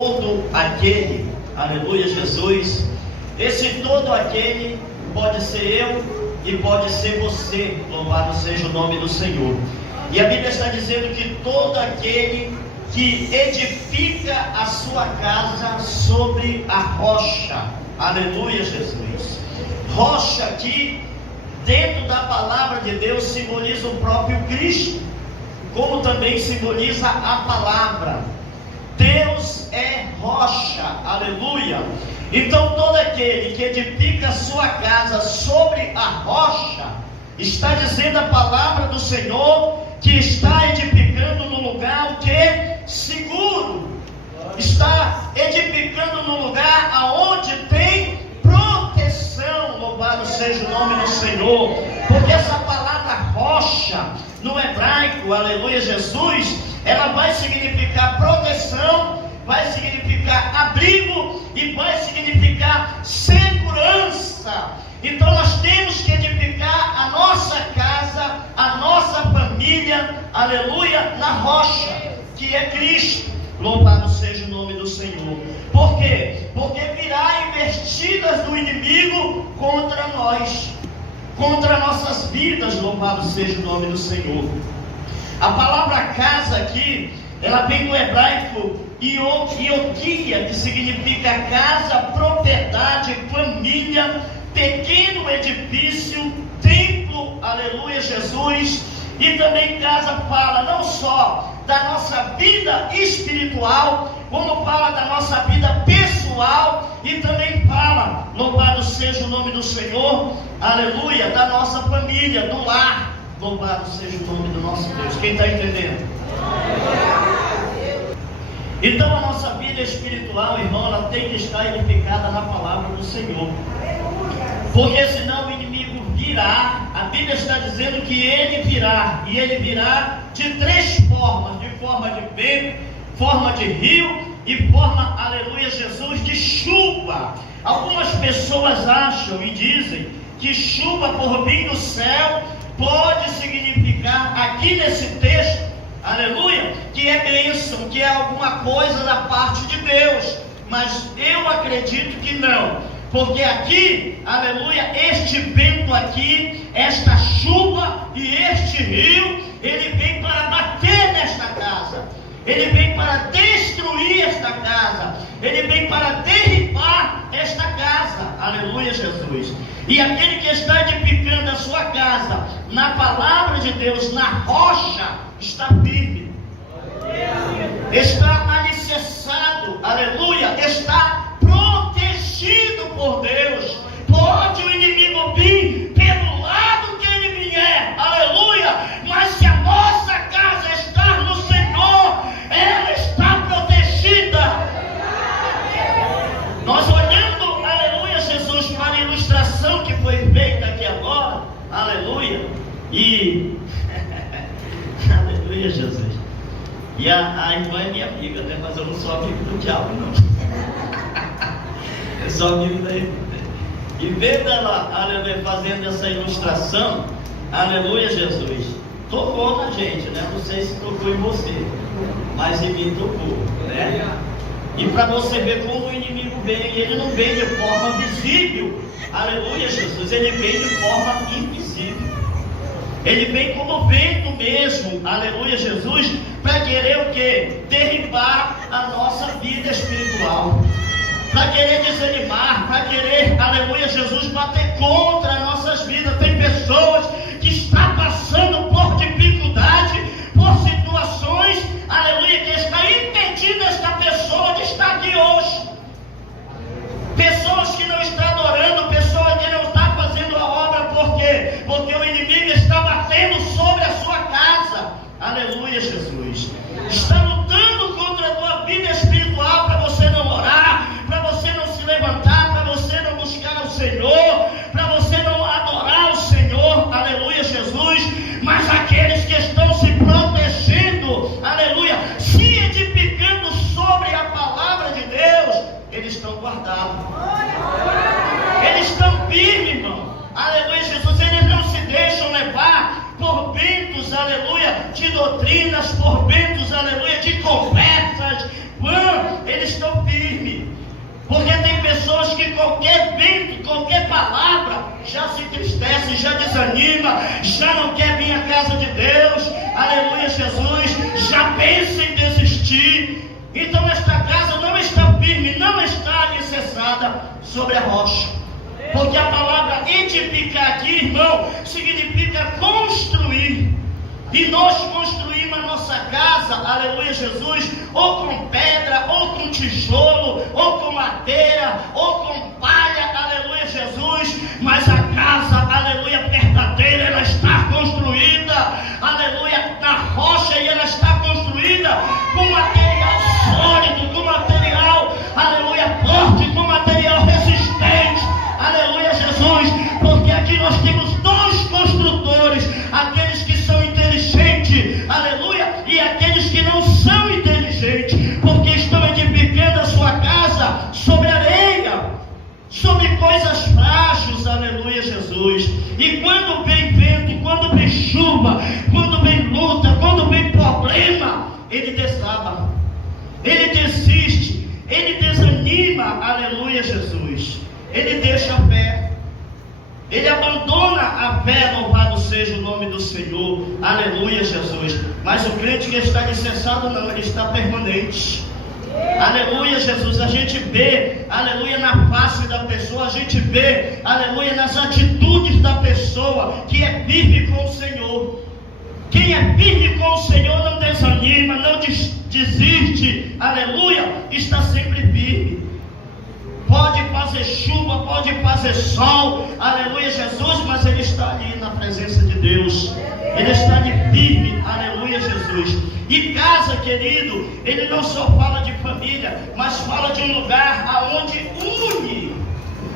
todo aquele, aleluia Jesus, esse todo aquele pode ser eu e pode ser você, louvado seja o nome do Senhor. E a Bíblia está dizendo que todo aquele que edifica a sua casa sobre a rocha, aleluia Jesus. Rocha aqui, dentro da palavra de Deus, simboliza o próprio Cristo, como também simboliza a palavra. Deus é rocha, aleluia. Então todo aquele que edifica a sua casa sobre a rocha, está dizendo a palavra do Senhor, que está edificando no lugar o que? Seguro. Está edificando no lugar aonde tem proteção, louvado seja o nome do Senhor. Porque essa palavra rocha, no hebraico, aleluia Jesus, ela vai significar proteção, vai significar abrigo e vai significar segurança. Então nós temos que edificar a nossa casa, a nossa família, aleluia, na rocha, que é Cristo. Louvado seja o nome do Senhor. Por quê? Porque virá investidas do inimigo contra nós, contra nossas vidas, louvado seja o nome do Senhor. A palavra casa aqui, ela vem do hebraico ioquia, que significa casa, propriedade, família, pequeno edifício, templo, aleluia Jesus. E também casa fala não só da nossa vida espiritual, como fala da nossa vida pessoal, e também fala, louvado seja o nome do Senhor, aleluia, da nossa família, do lar. Louvado seja o nome do nosso Deus. Quem está entendendo? Então a nossa vida espiritual, irmão, ela tem que estar edificada na palavra do Senhor. Porque senão o inimigo virá. A Bíblia está dizendo que ele virá. E ele virá de três formas: de forma de vento, forma de rio e forma, aleluia Jesus, de chuva. Algumas pessoas acham e dizem que chuva por vir do céu pode significar, aqui nesse texto, aleluia, que é bênção, que é alguma coisa da parte de Deus. Mas eu acredito que não. Porque aqui, aleluia, este vento aqui, esta chuva e este rio, ele vem para bater nesta casa. Ele vem para destruir esta casa. Ele vem para derribar esta casa. Aleluia, Jesus. E aquele que está edificando a sua casa na palavra de Deus, na rocha, está firme. Está alicerçado. Aleluia. Está protegido por Deus. Pode o inimigo vir pelo lado que ele vier. Aleluia. Mas se a nossa casa está no Senhor, ela está protegida. Nós olhando, aleluia Jesus, para a ilustração que foi feita aqui agora, aleluia, e aleluia Jesus. E a irmã é minha amiga, né? Mas eu não sou amigo do diabo, não. Eu sou amigo da irmã. E vendo ela, aleluia, fazendo essa ilustração, aleluia Jesus, tocou na gente, né? Não sei se tocou em você, mas em mim tocou, né? E para você ver como o inimigo vem, ele não vem de forma visível, aleluia Jesus, ele vem de forma invisível. Ele vem como vento mesmo, aleluia Jesus, para querer o quê? Derribar a nossa vida espiritual, para querer desanimar, para querer, aleluia Jesus, bater contra as nossas vidas. Tem pessoas que estão passando por dificuldade, por situações, aleluia, que está impedindo esta pessoa de estar aqui hoje. Pessoas que não estão adorando, pessoas que não estão fazendo a obra, por quê? Porque o inimigo está batendo sobre a sua casa, aleluia Jesus, está lutando contra a tua vida espiritual, para você não orar, para você não se levantar, para você não buscar o Senhor, para você não adorar o Senhor, aleluia Jesus. Mas aqueles que estão se protegendo, aleluia, se edificando sobre a palavra de Deus, eles estão guardados, eles estão firmes, irmão, aleluia Jesus. Eles não se deixam levar por ventos, aleluia, de doutrinas, por qualquer vento, qualquer palavra, já se entristece, já desanima, já não quer vir à casa de Deus, aleluia, Jesus, já pensa em desistir. Então esta casa não está firme, não está alicerçada sobre a rocha. Porque a palavra edificar aqui, irmão, significa construir. E nós construímos a nossa casa, aleluia, Jesus, ou com pedra, ou com tijolo, ou com madeira, ou com palha, aleluia, Jesus. Mas a casa, aleluia, verdadeira, ela está construída, aleluia, na rocha, e ela está construída com material sólido, com material, aleluia, forte, com material resistente, aleluia, Jesus. Porque aqui nós temos dois construtores, aqueles que são inteligentes, aleluia, e aqueles que não são inteligentes, porque estão edificando a sua casa sobre areia, sobre coisas frágeis, aleluia, Jesus. E quando vem vento, quando vem chuva, quando vem luta, quando vem problema, ele desaba, ele desiste, ele desanima, aleluia, Jesus. Ele deixa a fé, ele abandona a fé, louvado seja o nome do Senhor, aleluia, Jesus. Mas o crente que está alicerçado não, ele está permanente, aleluia, Jesus. A gente vê, aleluia, na face da pessoa, a gente vê, aleluia, nas atitudes da pessoa que é firme com o Senhor. Quem é firme com o Senhor não desanima, não desiste, aleluia, está sempre firme. Pode fazer chuva, pode fazer sol, aleluia, Jesus, mas ele está ali na presença de Deus, ele está ali firme, aleluia, Jesus. E casa, querido, ele não só fala de família, mas fala de um lugar aonde une,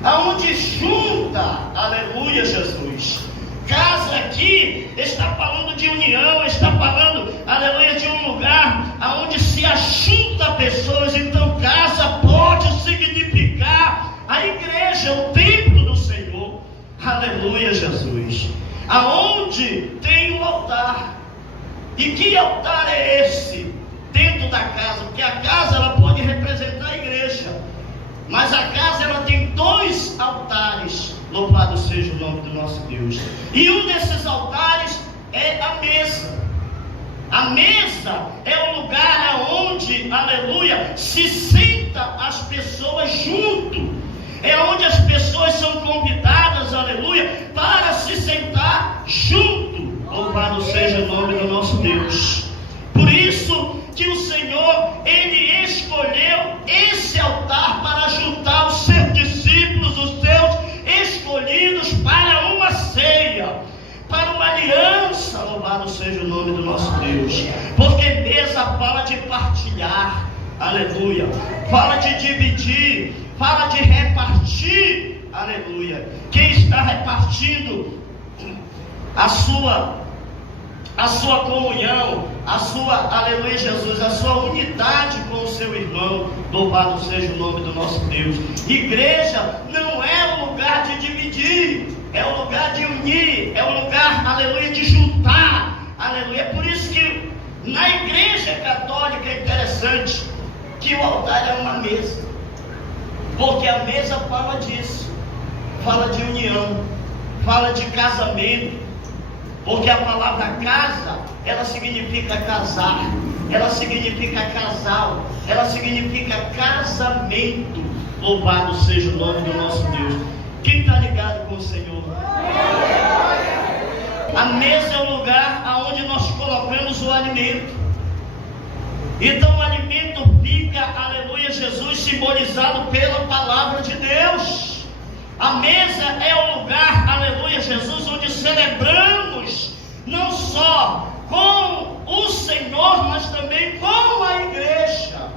aonde junta, aleluia, Jesus. Casa aqui está falando de união, está falando, aleluia, de um lugar aonde se ajunta pessoas. Então casa pode significar a igreja, o templo do Senhor, aleluia, Jesus, aonde tem um altar. E que altar é esse dentro da casa? Porque a casa ela pode representar a igreja, mas a casa ela tem dois altares, louvado seja o nome do nosso Deus. E um desses altares é a mesa. A mesa é o lugar onde, aleluia, se senta as pessoas junto. É onde as pessoas são convidadas, aleluia, para se sentar junto. Louvado seja o nome do nosso Deus. Por isso que o Senhor, ele escolheu esse altar para juntar os seus discípulos, os seus escolhidos para uma ceia, para uma aliança. Louvado seja o nome do nosso Deus. Porque mesa fala de partilhar, aleluia, fala de dividir, fala de repartir, aleluia. Quem está repartindo a sua comunhão, a sua, aleluia, Jesus, a sua unidade com o seu irmão, louvado seja o nome do nosso Deus. Igreja não é um lugar de dividir, é um lugar de unir, é um lugar, aleluia, de juntar, aleluia. É por isso que na igreja católica é interessante que o altar é uma mesa, porque a mesa fala disso, fala de união, fala de casamento. Porque a palavra casa, ela significa casar, ela significa casal, ela significa casamento. Louvado seja o nome do nosso Deus. Quem está ligado com o Senhor? A mesa é o lugar aonde nós colocamos o alimento. Então o alimento fica, aleluia, Jesus, simbolizado pela palavra de Deus. A mesa é o lugar, aleluia, Jesus, onde celebramos não só com o Senhor, mas também com a igreja,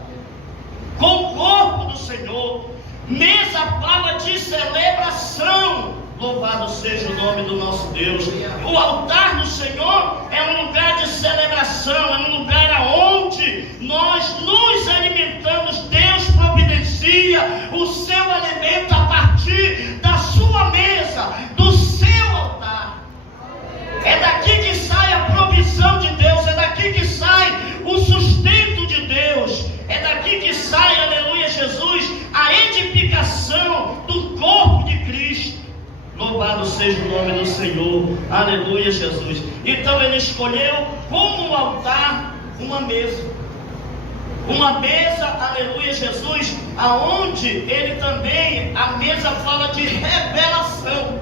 com o corpo do Senhor. Mesa fala de celebração, louvado seja o nome do nosso Deus. O altar do Senhor é um lugar de celebração, é um lugar onde nós nos alimentamos. Deus providencia o seu alimento a partir da sua mesa, do seu altar. É daqui que sai a provisão de Deus, é daqui que sai o sustento de Deus, é daqui que sai, aleluia, Jesus, a edificação do Senhor. Aleluia, Jesus. Então ele escolheu como um altar uma mesa. Uma mesa, aleluia, Jesus, aonde ele também, a mesa fala de revelação.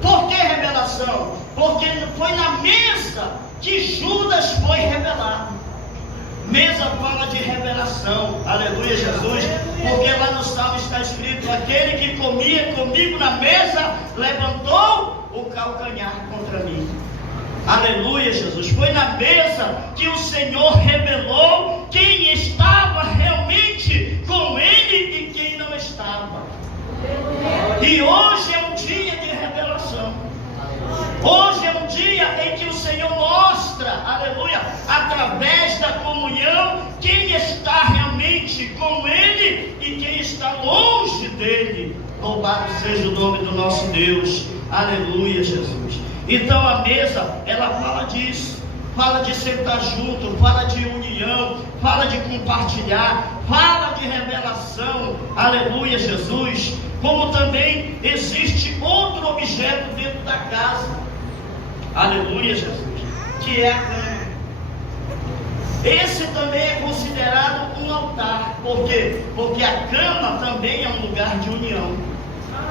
Por que revelação? Porque foi na mesa que Judas foi revelado. Mesa fala de revelação, aleluia, Jesus, porque lá no Salmo está escrito: aquele que comia comigo na mesa levantou o calcanhar contra mim. Aleluia, Jesus. Foi na mesa que o Senhor revelou quem estava realmente com ele e quem não estava. E hoje é um dia de revelação. Hoje é um dia em que o Senhor mostra, aleluia, através da comunhão, quem está realmente com ele e quem está longe dele. Louvado seja o nome do nosso Deus. Aleluia, Jesus. Então a mesa, ela fala disso, fala de sentar junto, fala de união, fala de compartilhar, fala de revelação, aleluia, Jesus. Como também existe outro objeto dentro da casa, aleluia, Jesus, que é a cama. Esse também é considerado um altar. Por quê? Porque a cama também é um lugar de união.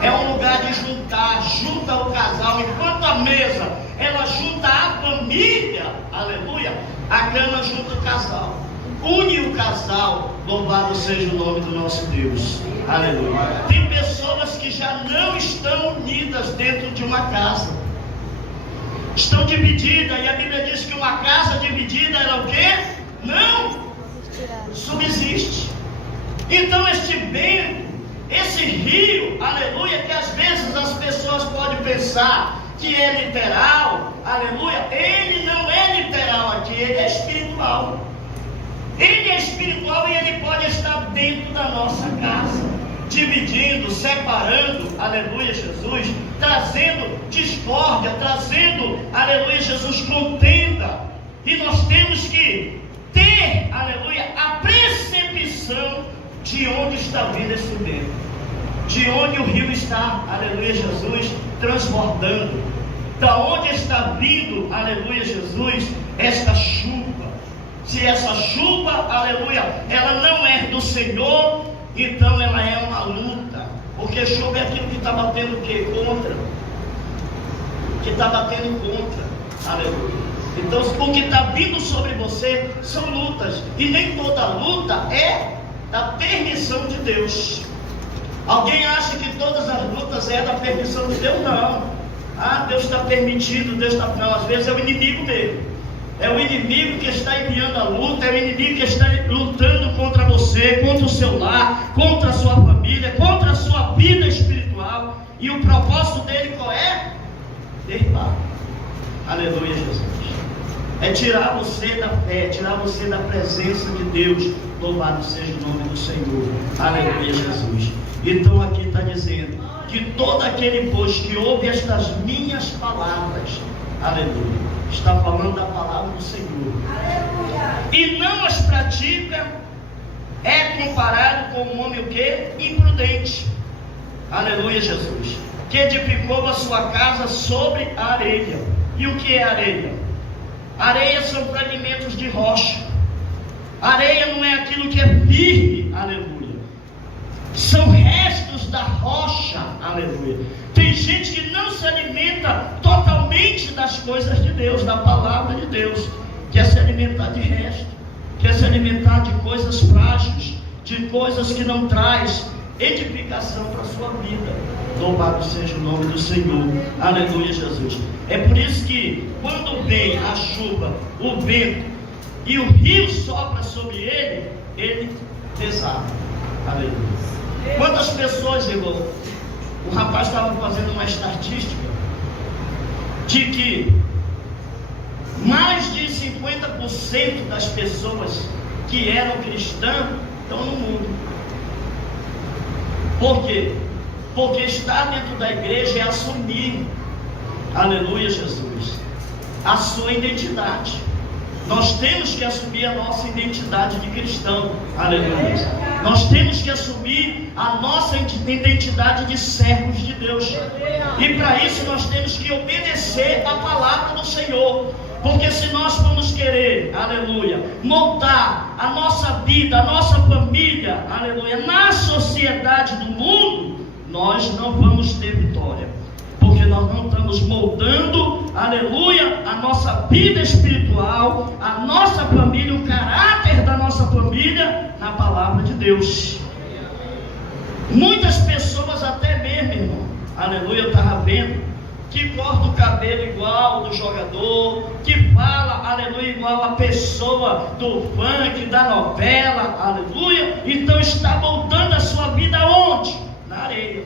É um lugar de juntar, junta o casal. Enquanto a mesa, ela junta a família, aleluia, a cama junta o casal, une o casal. Louvado seja o nome do nosso Deus, aleluia. Tem pessoas que já não estão unidas dentro de uma casa, estão divididas, e a Bíblia diz que uma casa dividida, ela o quê? Não subsiste. Então este bem, esse rio, aleluia, que às vezes as pessoas podem pensar que é literal, aleluia, ele não é literal aqui, ele é espiritual. Ele é espiritual e ele pode estar dentro da nossa casa, dividindo, separando, aleluia, Jesus, trazendo discórdia, trazendo, aleluia, Jesus, contenda. E nós temos que ter, aleluia, a percepção de onde está vindo esse vento, de onde o rio está, aleluia, Jesus, transbordando, da onde está vindo, aleluia, Jesus, esta chuva. Se essa chuva, aleluia, ela não é do Senhor, então ela é uma luta, porque chuva é aquilo que está batendo o quê? Contra, que está batendo contra, aleluia. Então o que está vindo sobre você são lutas, e nem toda luta é da permissão de Deus. Alguém acha que todas as lutas é da permissão de Deus? Não. Ah, Deus está permitindo, Deus está... Não, às vezes é o inimigo mesmo. É o inimigo que está enviando a luta, é o inimigo que está lutando contra você, contra o seu lar, contra a sua família, contra a sua vida espiritual. E o propósito dele qual é? Derribar. Aleluia, Jesus. É tirar você da fé, tirar você da presença de Deus. Louvado seja o nome do Senhor. Aleluia, Jesus. Então aqui está dizendo que todo aquele, pois, que ouve estas minhas palavras, aleluia, está falando da palavra do Senhor, aleluia, e não as pratica, é comparado com um homem o quê? Imprudente, aleluia, Jesus, que edificou a sua casa sobre a areia. E o que é areia? Areia são fragmentos de rocha. Areia não é aquilo que é firme, aleluia. São restos da rocha, aleluia. Tem gente que não se alimenta totalmente das coisas de Deus, da palavra de Deus. Quer se alimentar de resto, quer se alimentar de coisas frágeis, de coisas que não traz edificação para a sua vida. Louvado seja o nome do Senhor, aleluia, Jesus. É por isso que quando vem a chuva, o vento e o rio sopra sobre ele, ele desaba, aleluia. Quantas pessoas, irmão, o rapaz estava fazendo uma estatística de que mais de 50% das pessoas que eram cristãs estão no mundo. Por quê? Porque estar dentro da igreja é assumir, aleluia, Jesus, a sua identidade. Nós temos que assumir a nossa identidade de cristão, aleluia. Nós temos que assumir a nossa identidade de servos de Deus. E para isso nós temos que obedecer a palavra do Senhor. Porque se nós vamos querer, aleluia, moldar a nossa vida, a nossa família, aleluia, na sociedade do mundo, nós não vamos ter vitória. Porque nós não estamos moldando, aleluia, a nossa vida espiritual, a nossa família, o caráter da nossa família na palavra de Deus. Muitas pessoas até mesmo, irmão, aleluia, eu estava vendo, que corta o cabelo igual do jogador, que fala, aleluia, igual a pessoa do funk, da novela, aleluia, então está moldando a sua vida onde? Na areia.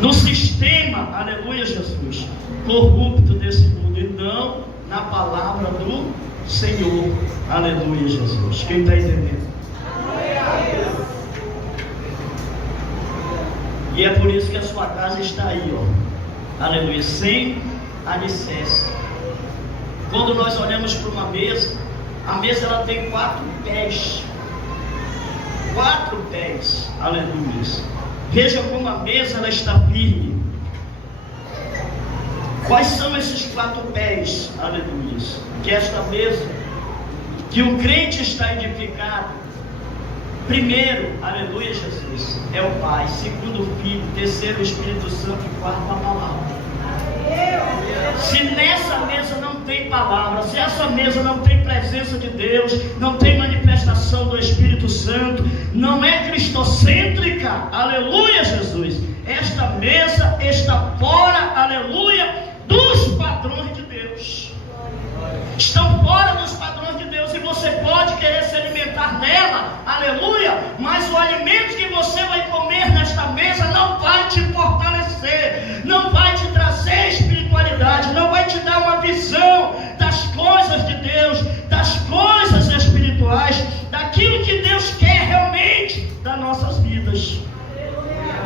No sistema, aleluia, Jesus, corrupto desse mundo, e não na palavra do Senhor, aleluia, Jesus. Quem está entendendo? E é por isso que a sua casa está aí, ó, aleluia, sem alicerce. Quando nós olhamos para uma mesa, a mesa ela tem 4 pés, 4 pés, aleluia. Veja como a mesa ela está firme. Quais são esses 4 pés, aleluia? Que esta mesa, que o crente está edificado, primeiro, aleluia, Jesus, é o Pai, segundo o Filho, terceiro o Espírito Santo e quarto a palavra. Se nessa mesa não tem palavra, se essa mesa não tem presença de Deus, não tem manifestação do Espírito Santo, não é cristocêntrica, aleluia, Jesus, esta mesa está fora, aleluia, dos padrões de Deus. Estão fora dos padrões de Deus, e você pode querer se alimentar nela, aleluia, mas o alimento que você vai comer nesta mesa não vai te fortalecer, não vai te trazer espiritualidade, não vai te dar uma visão das coisas de Deus, das coisas espirituais, daquilo que Deus quer realmente das nossas vidas.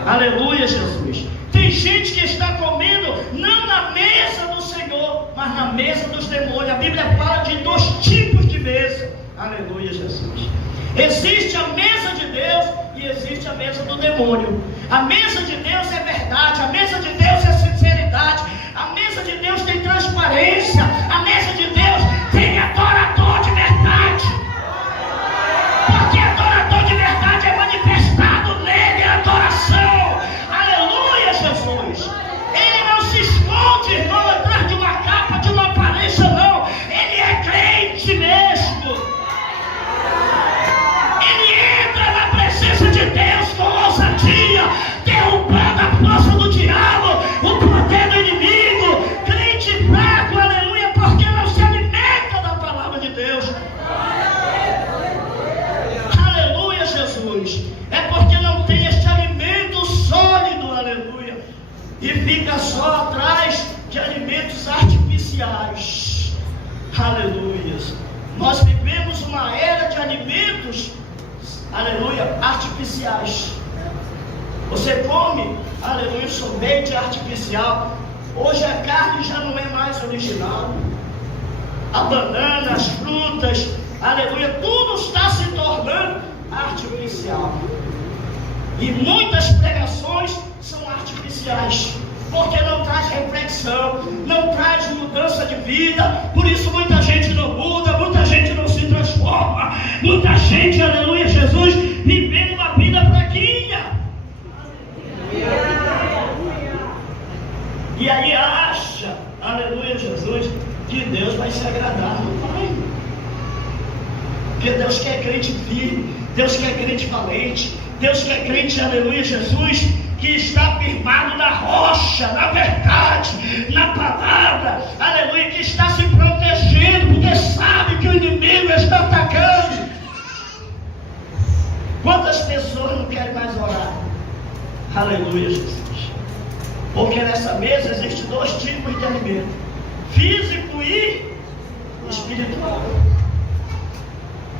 Aleluia, Jesus. Tem gente que está comendo não na mesa do Senhor, mas na mesa dos demônios. A Bíblia fala de 2 tipos de mesa. Aleluia, Jesus. Existe a mesa de Deus e existe a mesa do demônio. A mesa de Deus é verdade, a mesa de Deus é sinceridade, a mesa de Deus tem transparência, a mesa de Deus tem adorador de verdade. Porque adorador de verdade é manifestado nele a adoração. Aleluia, Jesus. Ele não se esconde, irmão, atrás de uma capa, de uma aparência, não. Ele é crente mesmo. Ele entra na presença de Deus com ousadia, derrubando a força do diabo, o poder do inimigo. Crente fraco, aleluia, porque não se alimenta da palavra de Deus. Aleluia, Jesus. É porque não tem este alimento sólido, aleluia, e fica só atrás de alimentos artificiais. Aleluia. Nós vivemos uma era de alimentos, aleluia, artificiais. Você come, aleluia, sorvete artificial. Hoje a carne já não é mais original. A banana, as frutas, aleluia, tudo está se tornando artificial. E muitas pregações são artificiais, porque não traz reflexão, não traz mudança de vida. Por isso muita gente não muda, muita gente não se transforma, muita gente, aleluia, Jesus, vivendo uma vida fraquinha. E aí acha, aleluia, Jesus, que Deus vai se agradar. Não vai. Porque Deus quer crente firme, Deus quer crente valente, Deus quer crente, aleluia, Jesus, que está firmado na rocha, na verdade, na palavra, aleluia, que está se protegendo, porque sabe que o inimigo está atacando. Quantas pessoas não querem mais orar? Aleluia, Jesus. Porque nessa mesa existem 2 tipos de alimento: físico e espiritual.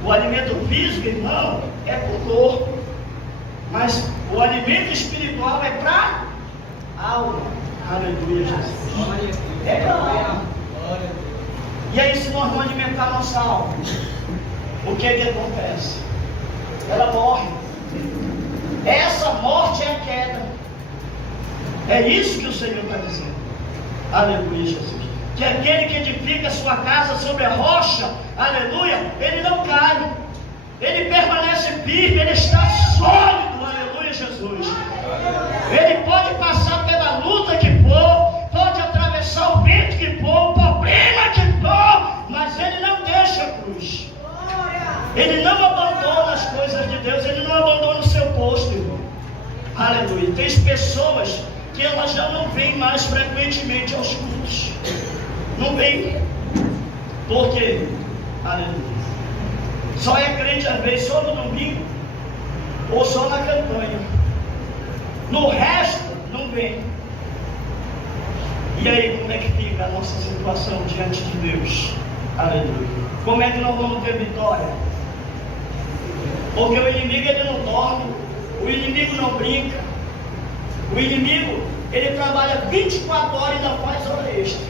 O alimento físico, irmão, é para o corpo, mas o alimento espiritual é para a alma. Aleluia, Jesus. É para a alma. E aí, se nós não alimentar a nossa alma, o que é que acontece? Ela morre. Essa morte é a queda. É isso que o Senhor está dizendo. Aleluia, Jesus. Que aquele que edifica sua casa sobre a rocha, aleluia, ele não cai. Ele permanece firme, ele está sólido, aleluia, Jesus. Ele pode passar pela luta que for, pode atravessar o vento que for, o problema que for, mas ele não deixa a cruz. Ele não abandona as coisas de Deus, ele não abandona o seu posto, irmão. Aleluia. Tem pessoas que elas já não vêm mais frequentemente aos cultos. Não vem. Por quê? Aleluia. Só é crente às vezes só no domingo ou só na campanha. No resto não vem. E aí, como é que fica a nossa situação diante de Deus? Aleluia. Como é que nós vamos ter vitória? Porque o inimigo ele não dorme, o inimigo não brinca. O inimigo ele trabalha 24 horas e ainda faz hora extra.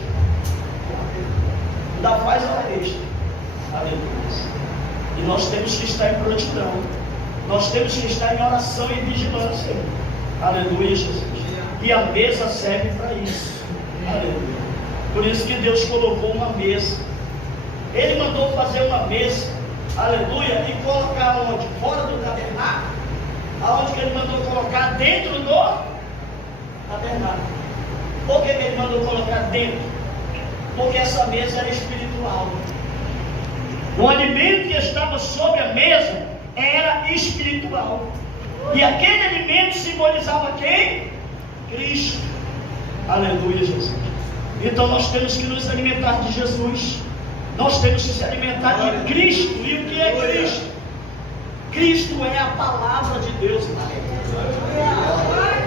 Ainda faz hora extra. Aleluia. E nós temos que estar em prontidão. Nós temos que estar em oração e vigilância. Aleluia, Jesus. E a mesa serve para isso. Aleluia. Por isso que Deus colocou uma mesa. Ele mandou fazer uma mesa. Aleluia. E colocar onde? Fora do tabernáculo. Aonde que ele mandou colocar? Dentro do tabernáculo. Por que ele mandou colocar dentro? Porque essa mesa era espiritual. O alimento que estava sobre a mesa era espiritual. E aquele alimento simbolizava quem? Cristo. Aleluia, Jesus. Então nós temos que nos alimentar de Jesus. Nós temos que se alimentar de Cristo. E o que é Cristo? Cristo é a palavra de Deus.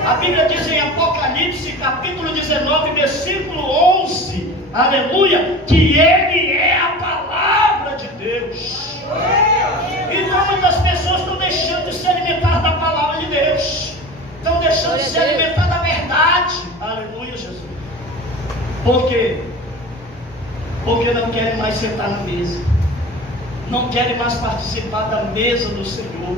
A Bíblia diz em Apocalipse, capítulo 19, versículo 11, aleluia, que Ele é a palavra de Deus. Então muitas pessoas estão deixando de se alimentar da palavra de Deus, estão deixando de se alimentar da verdade. Aleluia, Jesus. Por quê? Porque não querem mais sentar na mesa, não querem mais participar da mesa do Senhor.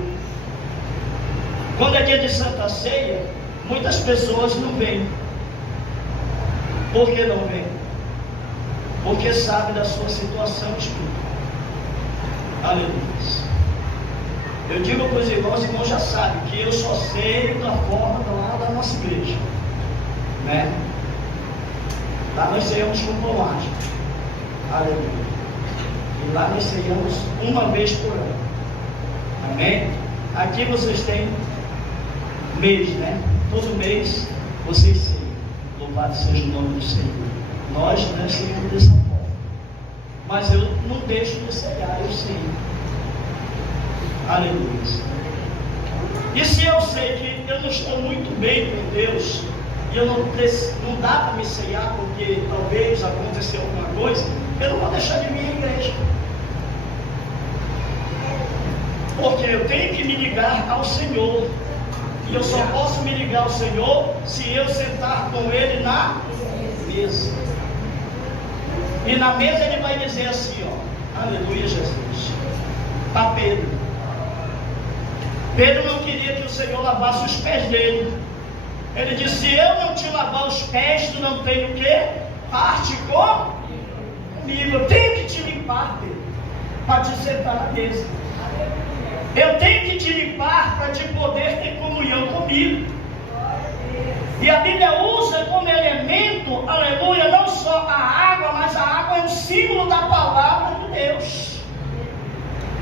Quando é dia de Santa Ceia, muitas pessoas não vêm. Por que não vêm? Porque sabem da sua situação espiritual. Aleluia. Eu digo para os irmãos já sabem que eu só sei da forma lá da nossa igreja, né? Lá nós ceiamos com pomagem. Aleluia. E lá nós ceiamos uma vez por ano. Amém? Aqui vocês têm mês, né? Todo mês vocês ceiam. Louvado seja o nome do Senhor. Nós ceiamos dessa forma. Mas eu não deixo de ceiar, eu sei. Aleluia. E se eu sei que eu não estou muito bem com Deus, e eu não dá para me ceiar porque talvez aconteceu alguma coisa, eu não vou deixar de vir à igreja. Porque eu tenho que me ligar ao Senhor. E eu só posso me ligar ao Senhor se eu sentar com Ele na mesa. E na mesa Ele vai dizer assim, ó, aleluia, Jesus, para Pedro. Pedro não queria que o Senhor lavasse os pés dele. Ele disse, se eu não te lavar os pés, tu não tem o quê? Parte comigo. Eu tenho que te limpar, Pedro, para te sentar na mesa. Eu tenho que te limpar para te poder ter comunhão comigo. E a Bíblia usa como elemento, aleluia, não só a água, mas a água é um símbolo da palavra de Deus.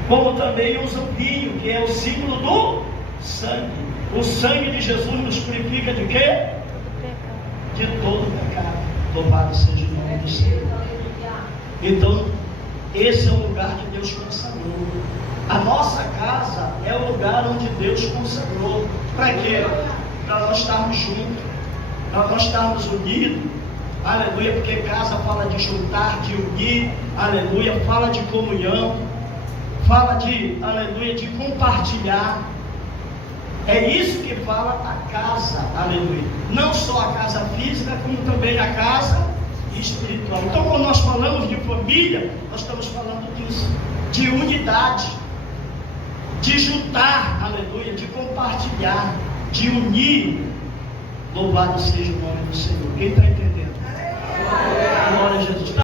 Como também usa o vinho, que é o símbolo do sangue. O sangue de Jesus nos purifica de quê? De todo pecado. Louvado seja o nome do Senhor. Então, esse é o lugar que Deus consagrou. A nossa casa é o lugar onde Deus consagrou. Para quê? Para nós estarmos juntos, para nós estarmos unidos. Aleluia, porque casa fala de juntar, de unir. Aleluia, fala de comunhão. Fala de, aleluia, de compartilhar. É isso que fala a casa, aleluia. Não só a casa física, como também a casa espiritual. Então, quando nós falamos de família, nós estamos falando disso, de unidade, de juntar, aleluia, de compartilhar, de unir. Louvado seja o nome do Senhor. Quem está entendendo?